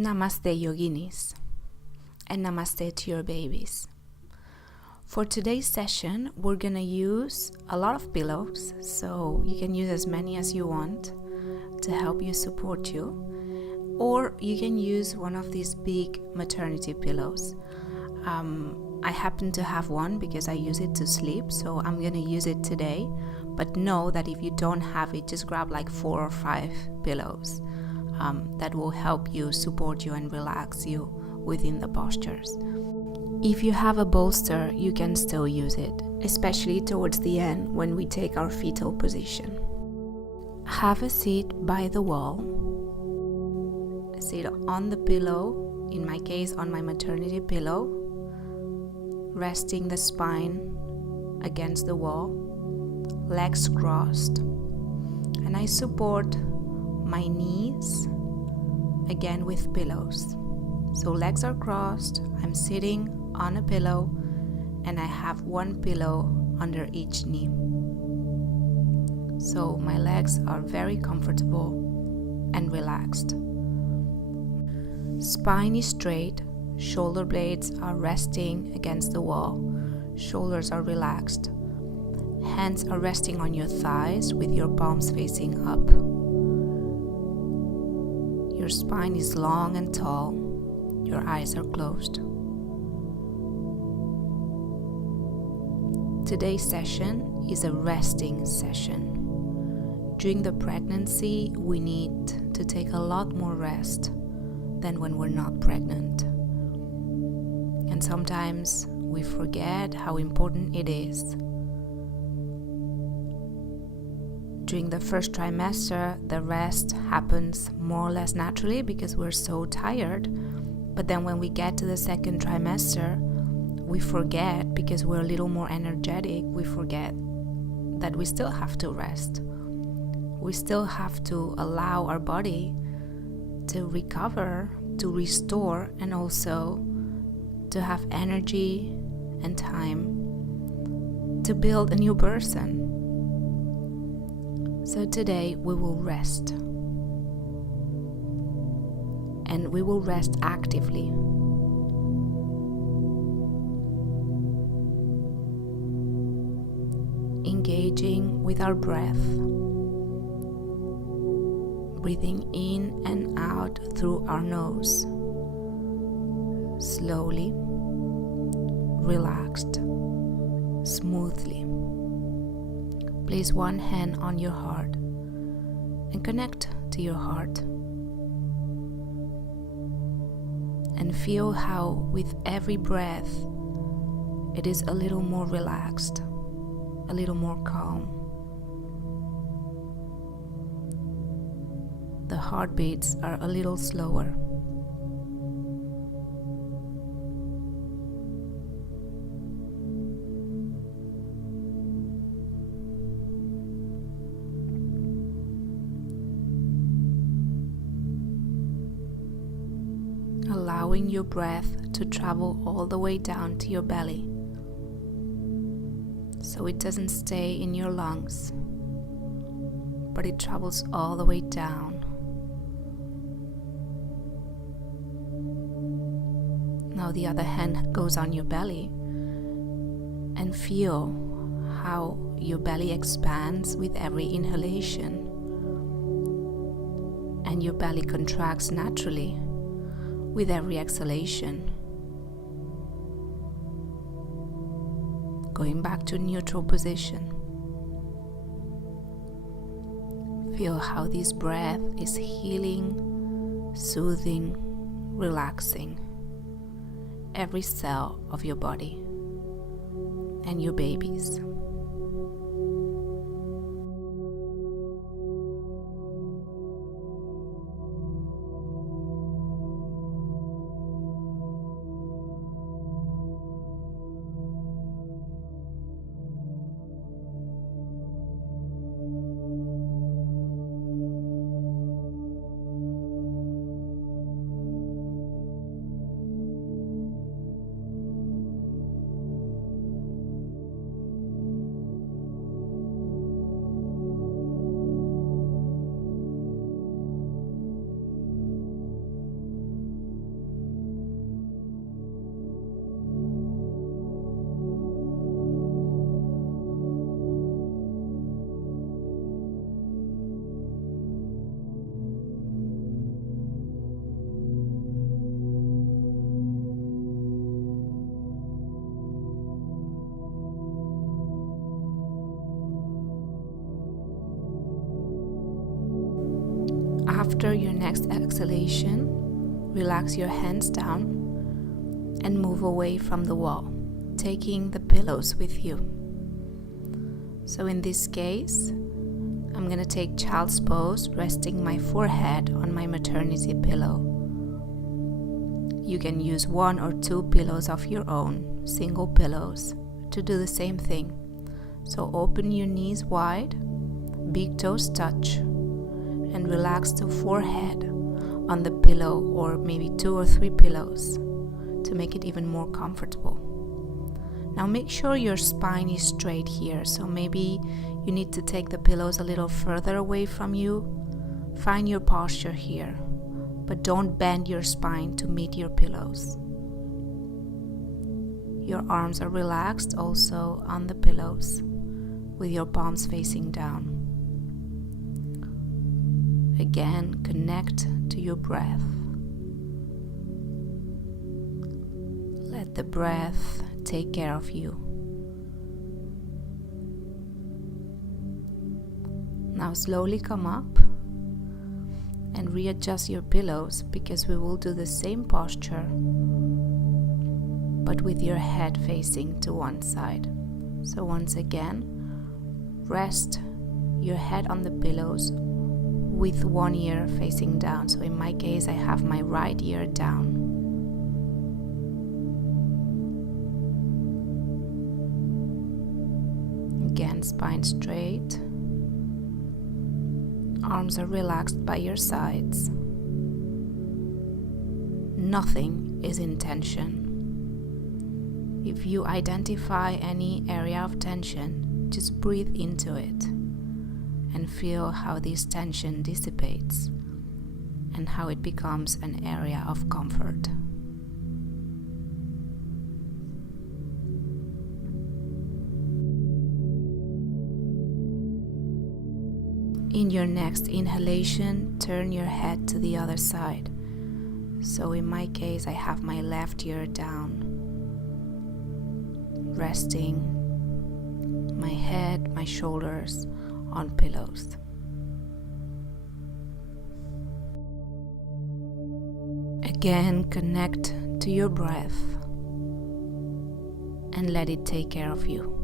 Namaste yoginis, and namaste to your babies. For today's session, we're gonna use a lot of pillows, so you can use as many as you want to help you support you, or you can use one of these big maternity pillows. I happen to have one because I use it to sleep, so I'm gonna use it today, but know that if you don't have it, just grab like 4 or 5 pillows. That will help you, support you, and relax you within the postures. If you have a bolster, you can still use it, especially towards the end when we take our fetal position. Have a seat by the wall. Sit on the pillow, in my case on my maternity pillow, resting the spine against the wall, legs crossed, and I support my knees again with pillows. So legs are crossed, I'm sitting on a pillow, and I have one pillow under each knee. So my legs are very comfortable and relaxed. Spine is straight, shoulder blades are resting against the wall, shoulders are relaxed. Hands are resting on your thighs with your palms facing up. Your spine is long and tall. Your eyes are closed. Today's session is a resting session. During the pregnancy, we need to take a lot more rest than when we're not pregnant. And sometimes we forget how important it is. During the first trimester, the rest happens more or less naturally because we're so tired. But then when we get to the second trimester, we forget, because we're a little more energetic, we forget that we still have to rest. We still have to allow our body to recover, to restore, and also to have energy and time to build a new person. So today we will rest, and we will rest actively. Engaging with our breath, breathing in and out through our nose, slowly, relaxed, smoothly. Place one hand on your heart and connect to your heart. And feel how with every breath it is a little more relaxed, a little more calm. The heartbeats are a little slower. Allowing your breath to travel all the way down to your belly, so it doesn't stay in your lungs, but it travels all the way down. Now the other hand goes on your belly, and feel how your belly expands with every inhalation, and your belly contracts naturally with every exhalation. Going back to neutral position. Feel how this breath is healing, soothing, relaxing every cell of your body and your babies. After your next exhalation, relax your hands down and move away from the wall, taking the pillows with you. So in this case, I'm going to take child's pose, resting my forehead on my maternity pillow. You can use 1 or 2 pillows of your own, single pillows, to do the same thing. So open your knees wide, big toes touch, and relax the forehead on the pillow, or maybe 2 or 3 pillows to make it even more comfortable. Now make sure your spine is straight here, so maybe you need to take the pillows a little further away from you. Find your posture here, but don't bend your spine to meet your pillows. Your arms are relaxed also on the pillows, with your palms facing down. Again, connect to your breath. Let the breath take care of you. Now slowly come up and readjust your pillows, because we will do the same posture but with your head facing to one side. So once again, rest your head on the pillows with one ear facing down. So in my case, I have my right ear down. Again, spine straight. Arms are relaxed by your sides. Nothing is in tension. If you identify any area of tension, just breathe into it and feel how this tension dissipates and how it becomes an area of comfort. In your next inhalation, turn your head to the other side. So in my case, I have my left ear down, resting my head, my shoulders on pillows. Again, connect to your breath and let it take care of you.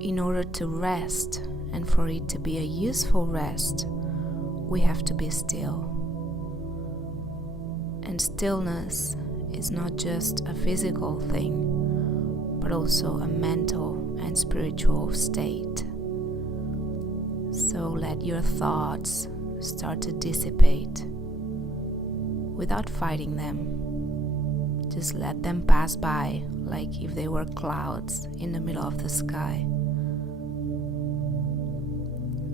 In order to rest and for it to be a useful rest, we have to be still. And stillness is not just a physical thing, but also a mental and spiritual state. So let your thoughts start to dissipate without fighting them. Just let them pass by like if they were clouds in the middle of the sky.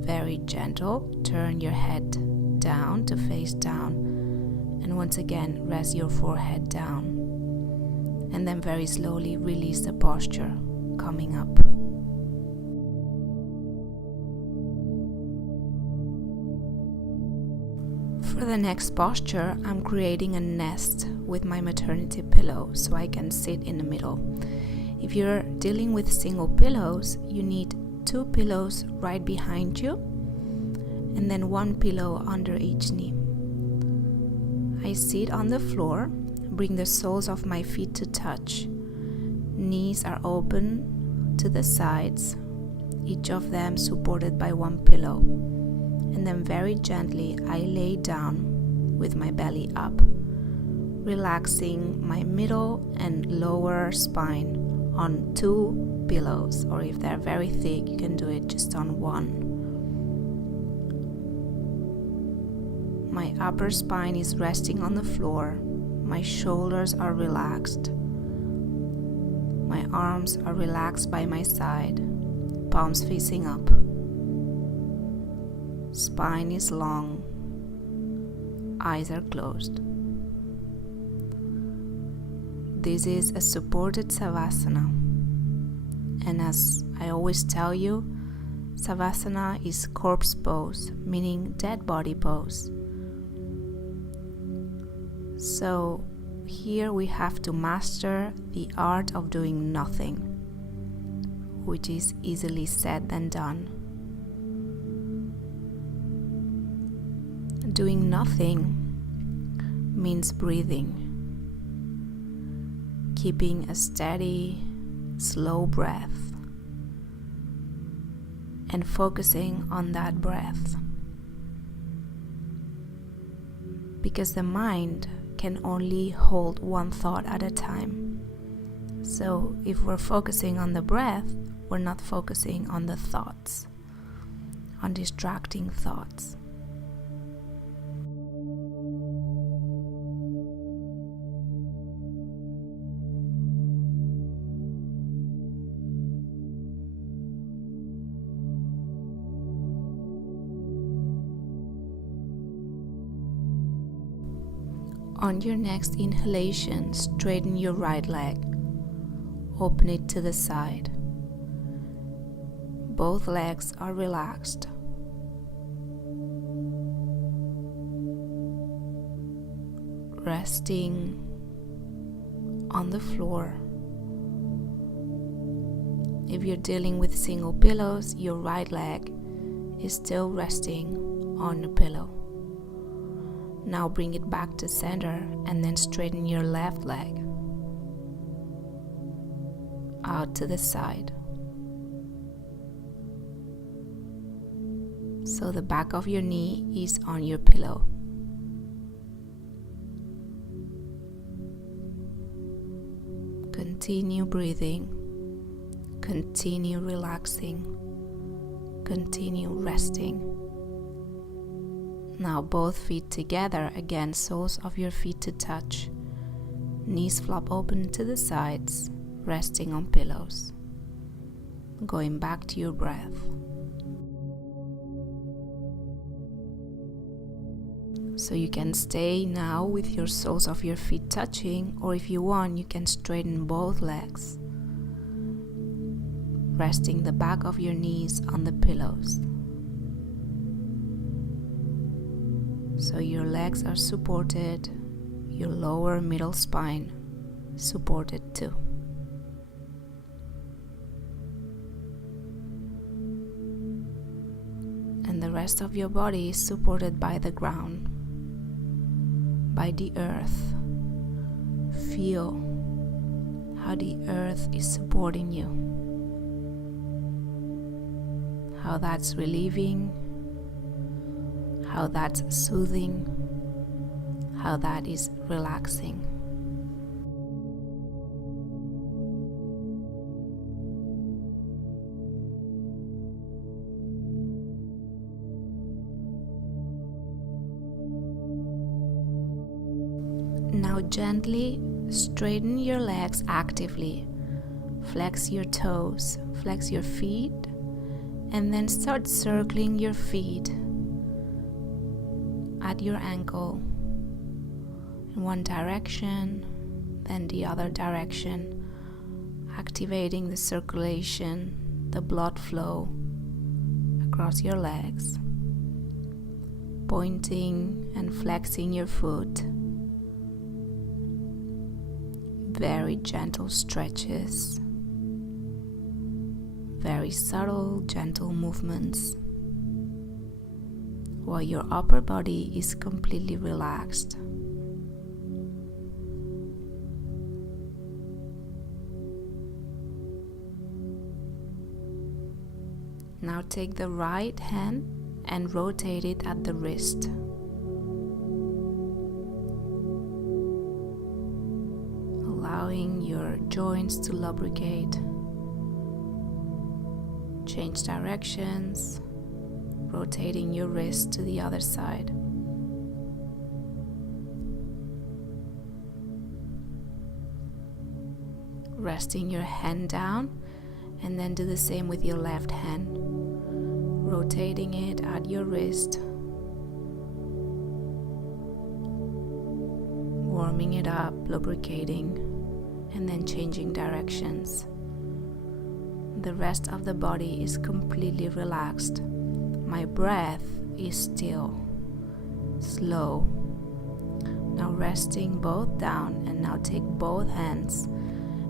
Very gentle, turn your head down to face down, and once again rest your forehead down, and then very slowly release the posture, coming up. For the next posture, I'm creating a nest with my maternity pillow so I can sit in the middle. If you're dealing with single pillows, you need 2 pillows right behind you and then 1 pillow under each knee. I sit on the floor, bring the soles of my feet to touch. Knees are open to the sides, each of them supported by 1 pillow. And then very gently I lay down with my belly up, relaxing my middle and lower spine on 2 pillows, or if they're very thick, you can do it just on 1. My upper spine is resting on the floor. My shoulders are relaxed. My arms are relaxed by my side, palms facing up. Spine is long. Eyes are closed. This is a supported Savasana. And as I always tell you, Savasana is corpse pose, meaning dead body pose. So here we have to master the art of doing nothing, which is easily said than done. Doing nothing means breathing, keeping a steady, slow breath and focusing on that breath. Because the mind can only hold one thought at a time. So if we're focusing on the breath, we're not focusing on the thoughts, on distracting thoughts. On your next inhalation, straighten your right leg. Open it to the side. Both legs are relaxed. Resting on the floor. If you're dealing with single pillows, your right leg is still resting on a pillow. Now bring it back to center and then straighten your left leg out to the side. So the back of your knee is on your pillow. Continue breathing, continue relaxing, continue resting. Now both feet together, again soles of your feet to touch. Knees flop open to the sides, resting on pillows. Going back to your breath. So you can stay now with your soles of your feet touching, or if you want, you can straighten both legs, resting the back of your knees on the pillows. So your legs are supported, your lower middle spine supported too. And the rest of your body is supported by the ground, by the earth. Feel how the earth is supporting you, how that's relieving, how that's soothing, how that is relaxing. Now gently straighten your legs actively. Flex your toes, flex your feet, and then start circling your feet at your ankle in one direction, then the other direction, activating the circulation, the blood flow across your legs, pointing and flexing your foot. Very gentle stretches, very subtle, gentle movements, while your upper body is completely relaxed. Now take the right hand and rotate it at the wrist. Allowing your joints to lubricate. Change directions, rotating your wrist to the other side. Resting your hand down, and then do the same with your left hand. Rotating it at your wrist. Warming it up, lubricating, and then changing directions. The rest of the body is completely relaxed. My breath is still, slow. Now resting both down, and now take both hands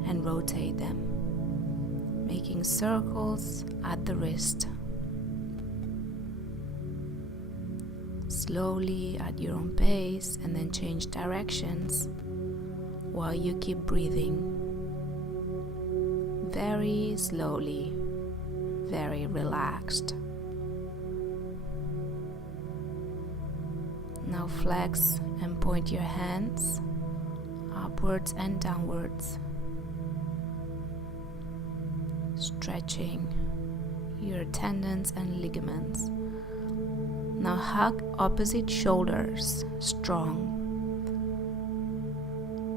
and rotate them, making circles at the wrist. slowly at your own pace, and then change directions while you keep breathing very slowly, very relaxed. Now flex and point your hands upwards and downwards, stretching your tendons and ligaments. Now hug opposite shoulders strong,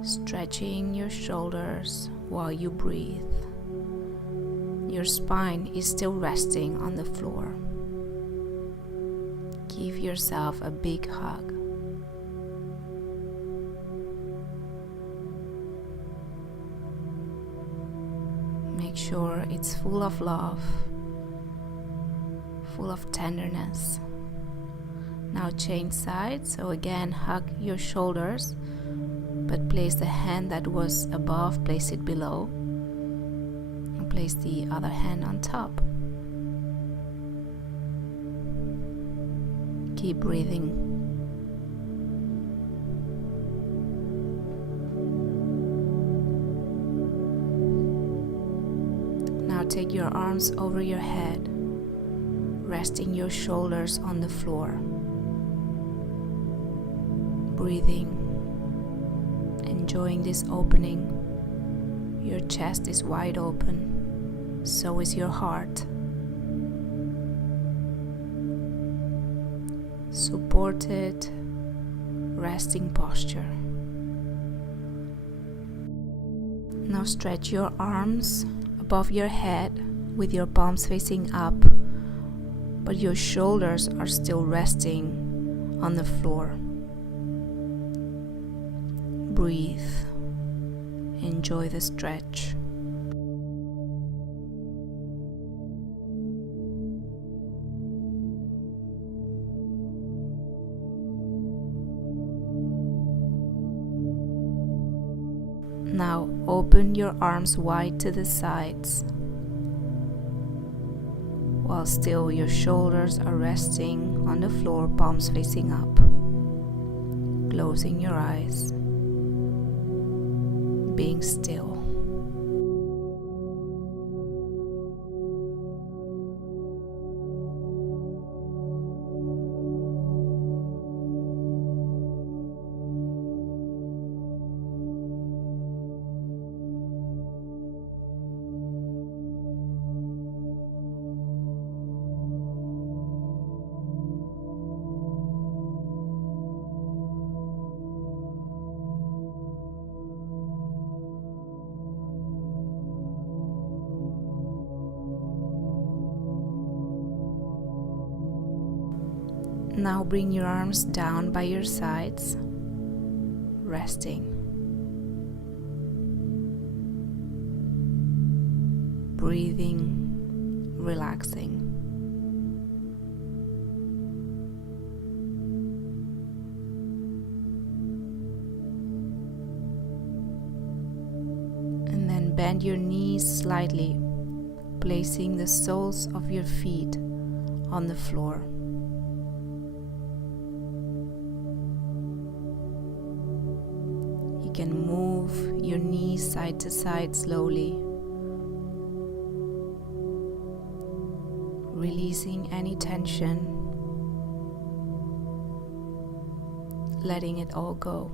stretching your shoulders while you breathe. Your spine is still resting on the floor. Give yourself a big hug. Make sure it's full of love, full of tenderness. Now change sides, so again hug your shoulders, but place the hand that was above, place it below, and place the other hand on top. Keep breathing. Now take your arms over your head, resting your shoulders on the floor. Breathing, enjoying this opening. Your chest is wide open, so is your heart. Supported, resting posture. Now stretch your arms above your head with your palms facing up, but your shoulders are still resting on the floor. Breathe. Enjoy the stretch. Now open your arms wide to the sides, while still your shoulders are resting on the floor, palms facing up. Closing your eyes, being still. Now bring your arms down by your sides, resting. Breathing, relaxing. And then bend your knees slightly, placing the soles of your feet on the floor. You can move your knees side to side slowly, releasing any tension, letting it all go.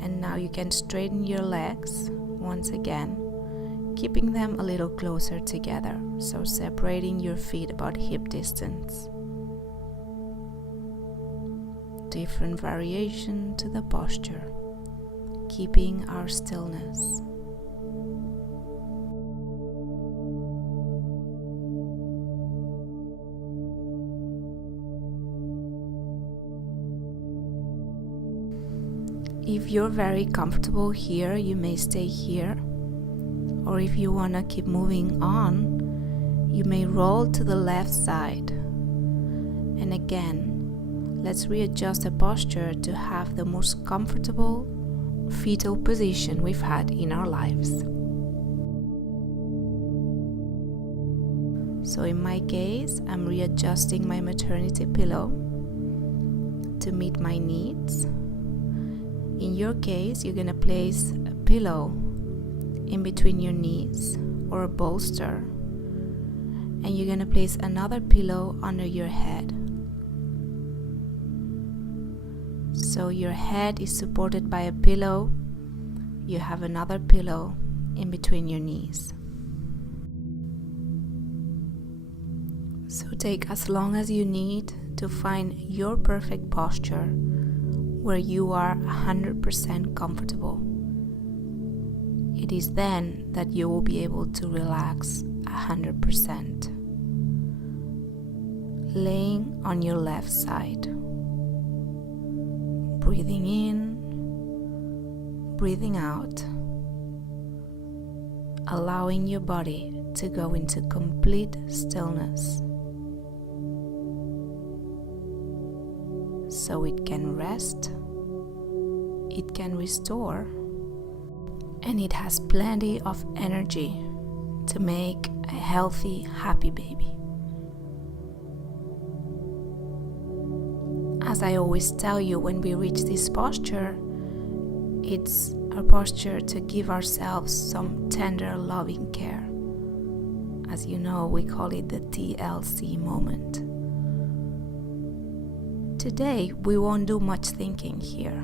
And now you can straighten your legs once again, keeping them a little closer together, so separating your feet about hip distance. Different variation to the posture, keeping our stillness. If you're very comfortable here, you may stay here, or if you want to keep moving on, you may roll to the left side. And again, let's readjust the posture to have the most comfortable fetal position we've had in our lives. So in my case, I'm readjusting my maternity pillow to meet my needs. In your case, you're gonna place a pillow in between your knees or a bolster, and you're gonna place another pillow under your head. So your head is supported by a pillow, you have another pillow in between your knees. So take as long as you need to find your perfect posture where you are 100% comfortable. It is then that you will be able to relax 100%. Laying on your left side. Breathing in, breathing out. Allowing your body to go into complete stillness so it can rest, it can restore, and it has plenty of energy to make a healthy, happy baby. As I always tell you, when we reach this posture, it's our posture to give ourselves some tender, loving care. As you know, we call it the TLC moment. Today, we won't do much thinking here.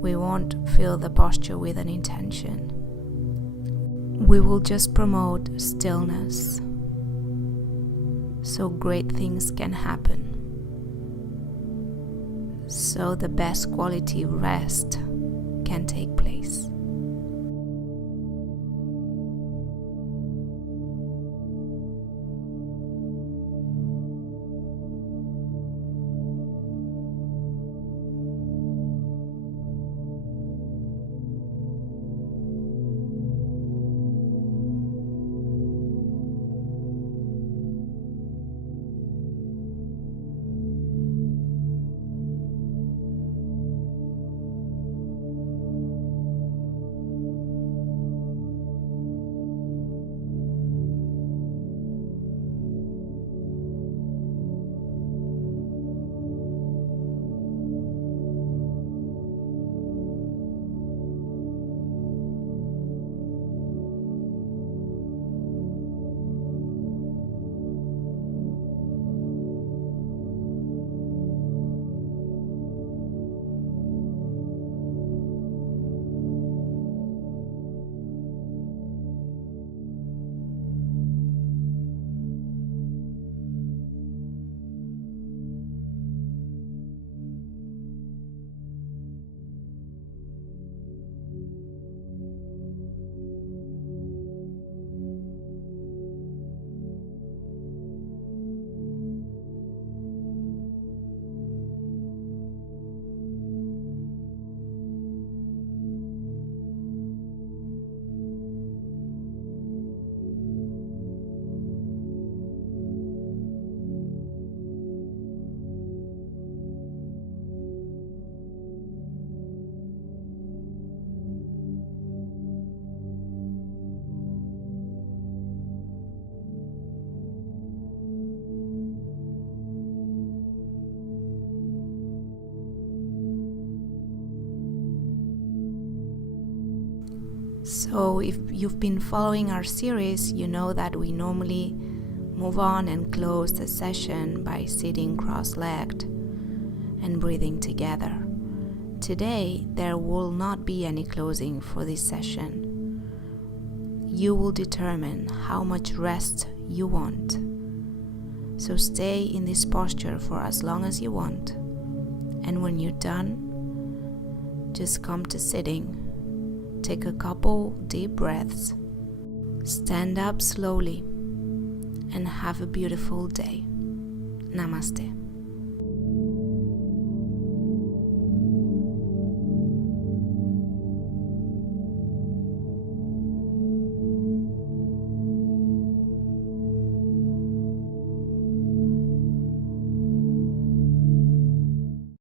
We won't fill the posture with an intention. We will just promote stillness so great things can happen. So the best quality rest can take place. So if you've been following our series, you know that we normally move on and close the session by sitting cross-legged and breathing together. Today, there will not be any closing for this session. You will determine how much rest you want. So stay in this posture for as long as you want. And when you're done, just come to sitting. Take a couple deep breaths, stand up slowly, and have a beautiful day. Namaste.